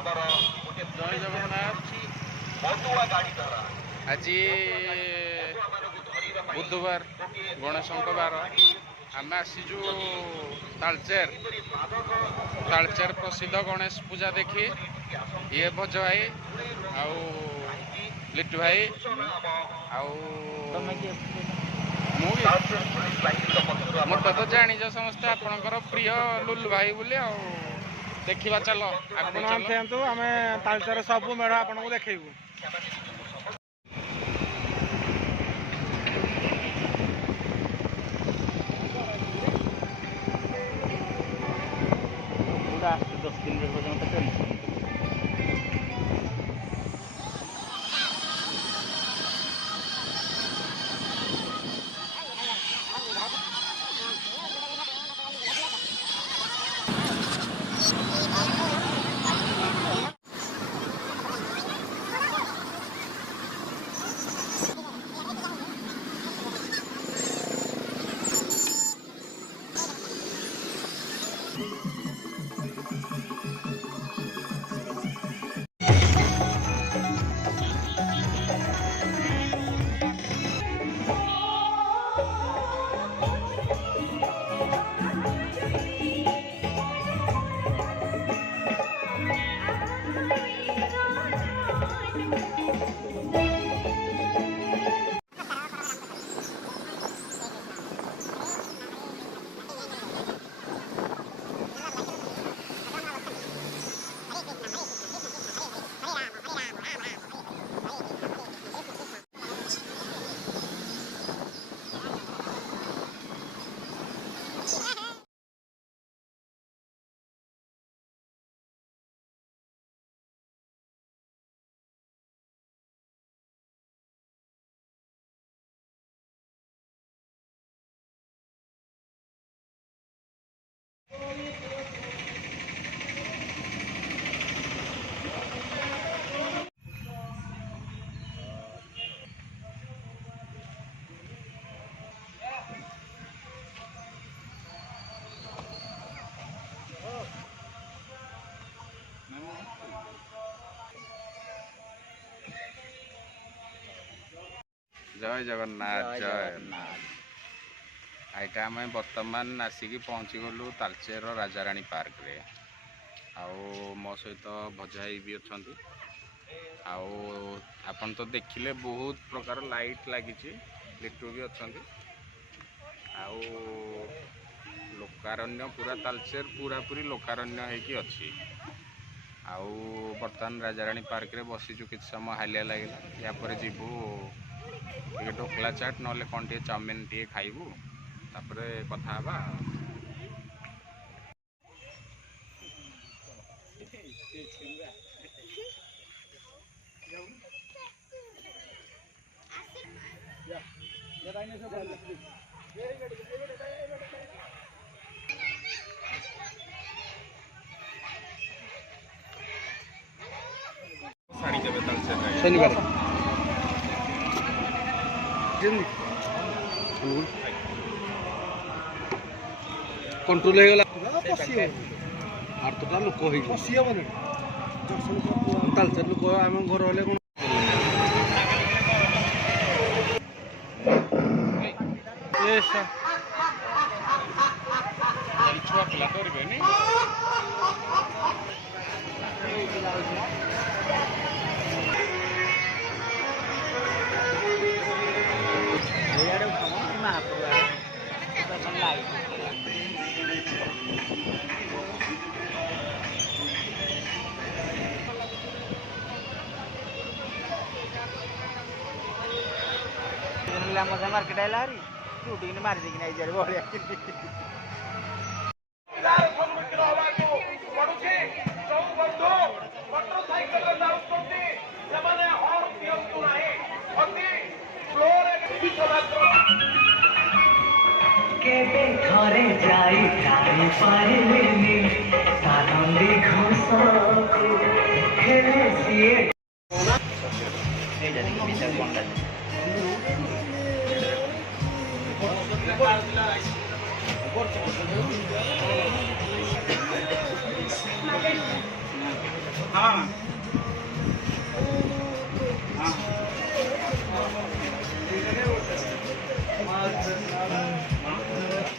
ଜୟ ଜଗନ୍ନାଥ। ଆଜି ବୁଧବାର ଗଣେଶଙ୍କ ବାର। ଆମେ ଆସିଛୁ ତାଳଚେର ପ୍ରସିଦ୍ଧ ଗଣେଶ ପୂଜା ଦେଖି। ଇଏ ଭଜ ଭାଇ ଆଉ ଲିଟୁ ଭାଇ ଆଉ ମୋତେ ତ ଜାଣିଛ ସମସ୍ତେ ଆପଣଙ୍କର ପ୍ରିୟ ଲୁଲୁ ଭାଇ ବୋଲି। ଆଉ ଦେଖିବା ଚାଲ ଆପଣ ଆସନ୍ତୁ, ଆମେ ତାଳଚେର ସବୁ ମେଢ଼ ଆପଣଙ୍କୁ ଦେଖେଇବୁ। ଆସ୍ତେ 10 କିଲୋମିଟର ପର୍ଯ୍ୟନ୍ତ ଚାଲିଛି। ଜୟ ଜଗନ୍ନାଥ। ଏଇଟା ଆମେ ବର୍ତ୍ତମାନ ଆସିକି ପହଞ୍ଚିଗଲୁ ତାଳଚେର ରାଜାରାଣୀ ପାର୍କରେ। ଆଉ ମୋ ସହିତ ଭଜା ଭାଇ ବି ଅଛନ୍ତି। ଆଉ ଆପଣ ତ ଦେଖିଲେ ବହୁତ ପ୍ରକାର ଲାଇଟ୍ ଲାଗିଛି। ଲିଟୁ ବି ଅଛନ୍ତି। ଆଉ ଲୋକାରଣ୍ୟ ପୁରା ତାଳଚେର ପୁରାପୁରି ଲୋକାରଣ୍ୟ ହେଇକି ଅଛି। ଆଉ ବର୍ତ୍ତମାନ ରାଜାରାଣୀ ପାର୍କରେ ବସିଛୁ, କିଛି ସମୟ ହାଲିଆ ଲାଗିଲା। ୟାପରେ ଯିବୁ ଟିକେ ଢୋକଲା ଚାଟ୍ ନହେଲେ କ'ଣ ଟିକେ ଚାଉମିନ ଟିକେ ଖାଇବୁ, ତାପରେ କଥା ହେବା। ଶନିବାର କଣ୍ଟ୍ରୋଲ ହେଇଗଲା। ଆଠଟା ଲୋକ ହେଇଗଲେ ତାଳଚେର ଲୋକ ଆମ ଘର ହେଲେ କ'ଣ ଛୁଆ ପିଲା ଧରିବେନି। ମଜା ମାର୍କେଟ ହେଲା ହାରି ତୁ ଟିକେ ମାରି ଦେଇକି ନାଇ ଯାରେ ବଢିଆ। কেবে ঘরে যাই যাই পারিলেনি সানন্দী ঘোষকু হেলে সিয়ে এই জানি কি বিচার কোনটা ହଁ